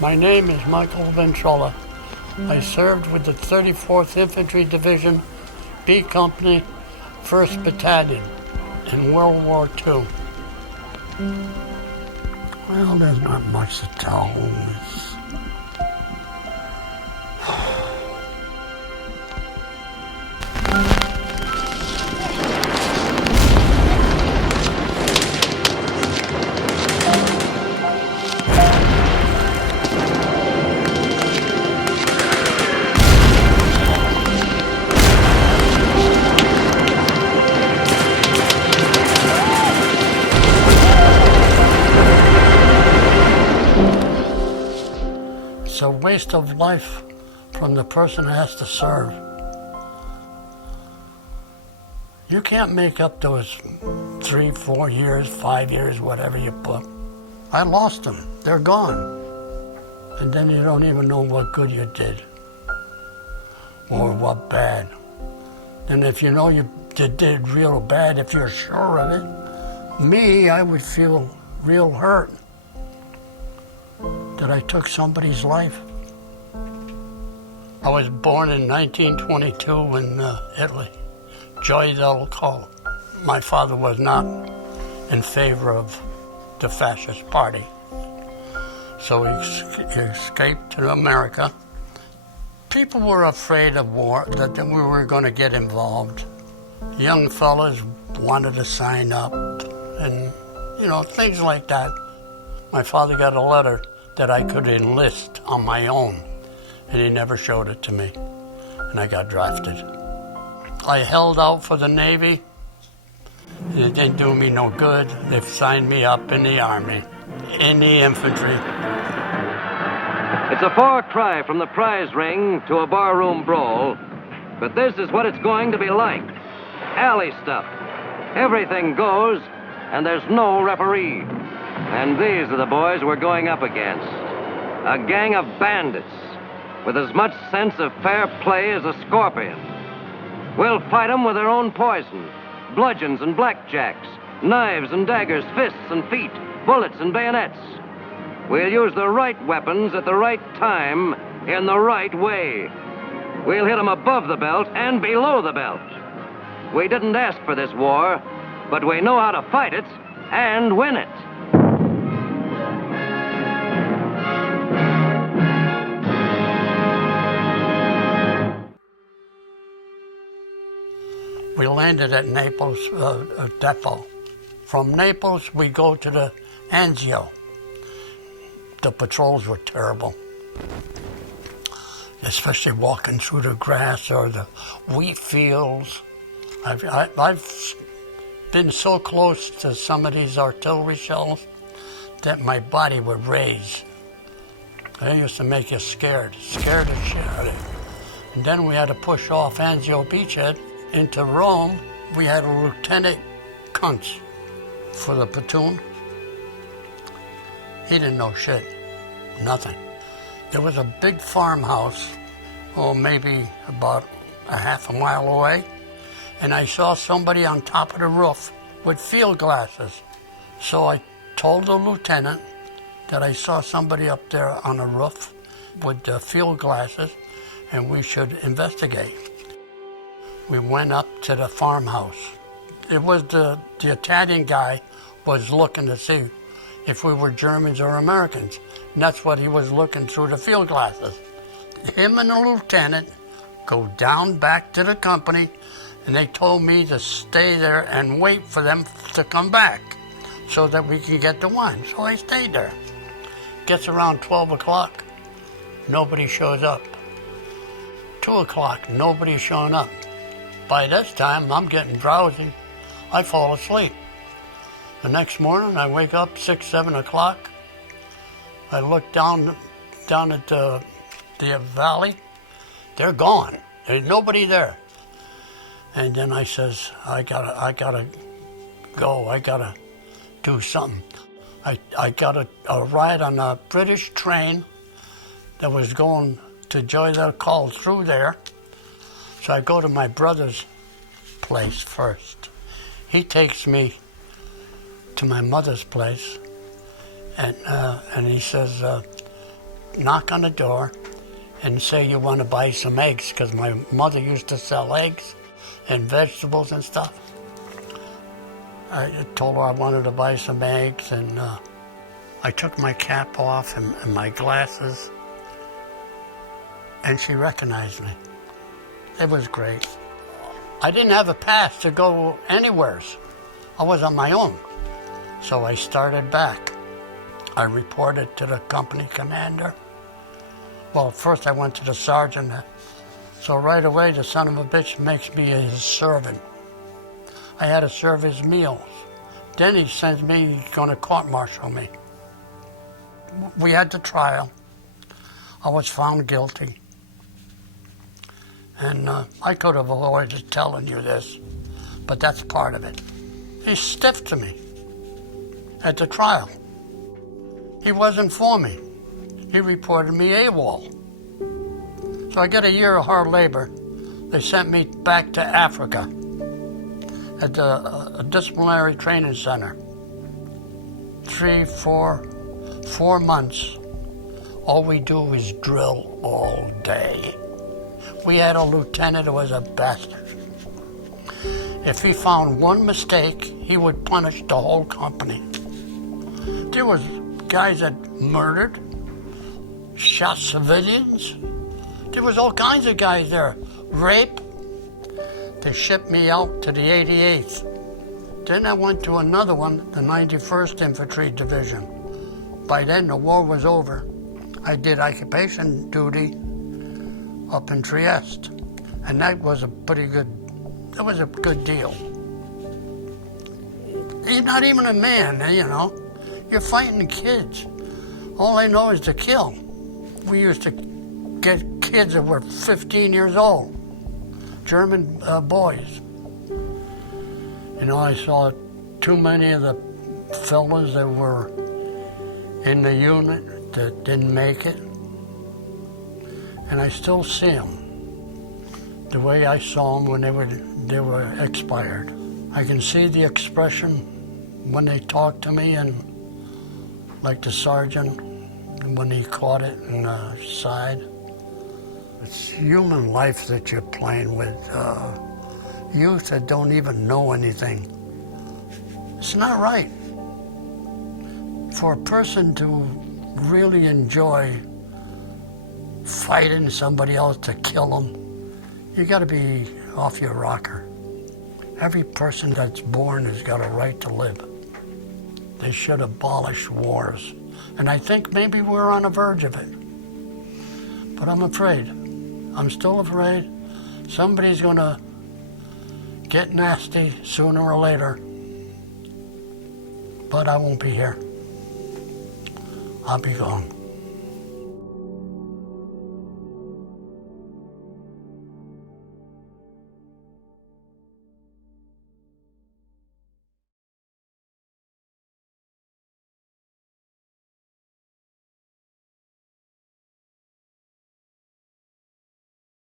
My name is Michael Ventrella. I served with the 34th Infantry Division, B Company, 1st Battalion in World War II. Well, there's not much to tell. It's a waste of life from the person who has to serve. You can't make up those 3, 4 years, 5 years, whatever you put. I lost them. They're gone. And then you don't even know what good you did or what bad. And if you know you did real bad, if you're sure of it, me, I would feel real hurt that I took somebody's life. I was born in 1922 in Italy, Gioia del Colle. My father was not in favor of the fascist party, so he escaped to America. People were afraid of war, that we were going to get involved. Young fellas wanted to sign up, and things like that. My father got a letter that I could enlist on my own, and he never showed it to me, and I got drafted. I held out for the Navy, and it didn't do me no good. They signed me up in the Army, in the infantry. It's a far cry from the prize ring to a barroom brawl, but this is what it's going to be like. Alley stuff. Everything goes, and there's no referee. And these are the boys we're going up against. A gang of bandits with as much sense of fair play as a scorpion. We'll fight them with their own poison, bludgeons and blackjacks, knives and daggers, fists and feet, bullets and bayonets. We'll use the right weapons at the right time in the right way. We'll hit them above the belt and below the belt. We didn't ask for this war, but we know how to fight it and win it. We landed at Naples depot. From Naples, we go to the Anzio. The patrols were terrible, especially walking through the grass or the wheat fields. I've been so close to some of these artillery shells that my body would raise. They used to make you scared as shit out of it. And then we had to push off Anzio beachhead into Rome. We had a Lieutenant Kuntz for the platoon. He didn't know shit, nothing. There was a big farmhouse, maybe about a half a mile away, and I saw somebody on top of the roof with field glasses. So I told the lieutenant that I saw somebody up there on the roof with the field glasses, and we should investigate. We went up to the farmhouse. It was the Italian guy was looking to see if we were Germans or Americans. And that's what he was looking through the field glasses. Him and the lieutenant go down back to the company, and they told me to stay there and wait for them to come back so that we can get the wine. So I stayed there. Gets around 12 o'clock, nobody shows up. 2 o'clock, nobody's showing up. By this time, I'm getting drowsy. I fall asleep. The next morning, I wake up 6, 7 o'clock. I look down at the valley. They're gone. There's nobody there. And then I says, I gotta go. I gotta do something. I got a ride on a British train that was going to Gioia del Colle through there. So I go to my brother's place first. He takes me to my mother's place, and he says, knock on the door and say you want to buy some eggs, because my mother used to sell eggs and vegetables and stuff. I told her I wanted to buy some eggs, and I took my cap off and my glasses, and she recognized me. It was great. I didn't have a pass to go anywhere. I was on my own. So I started back. I reported to the company commander. Well, first I went to the sergeant. So right away, the son of a bitch makes me his servant. I had to serve his meals. Then he sends me, he's going to court-martial me. We had the trial. I was found guilty. And I could have avoided telling you this, but that's part of it. He's stiff to me at the trial. He wasn't for me. He reported me AWOL. So I got a year of hard labor. They sent me back to Africa at the disciplinary training center. 4 months. All we do is drill all day. We had a lieutenant who was a bastard. If he found one mistake, he would punish the whole company. There was guys that murdered, shot civilians. There was all kinds of guys there. Rape. They shipped me out to the 88th. Then I went to another one, the 91st Infantry Division. By then the war was over. I did occupation duty up in Trieste. And that was a good deal. He's not even a man, you know. You're fighting kids. All they know is to kill. We used to get kids that were 15 years old, German boys. You know, I saw too many of the fellas that were in the unit that didn't make it. And I still see them the way I saw them when they were expired. I can see the expression when they talk to me, and like the sergeant when he caught it in the side. It's human life that you're playing with. Youth that don't even know anything. It's not right. For a person to really enjoy fighting somebody else to kill them, you got to be off your rocker. Every person that's born has got a right to live. They should abolish wars. And I think maybe we're on the verge of it. But I'm afraid. I'm still afraid. Somebody's going to get nasty sooner or later. But I won't be here. I'll be gone.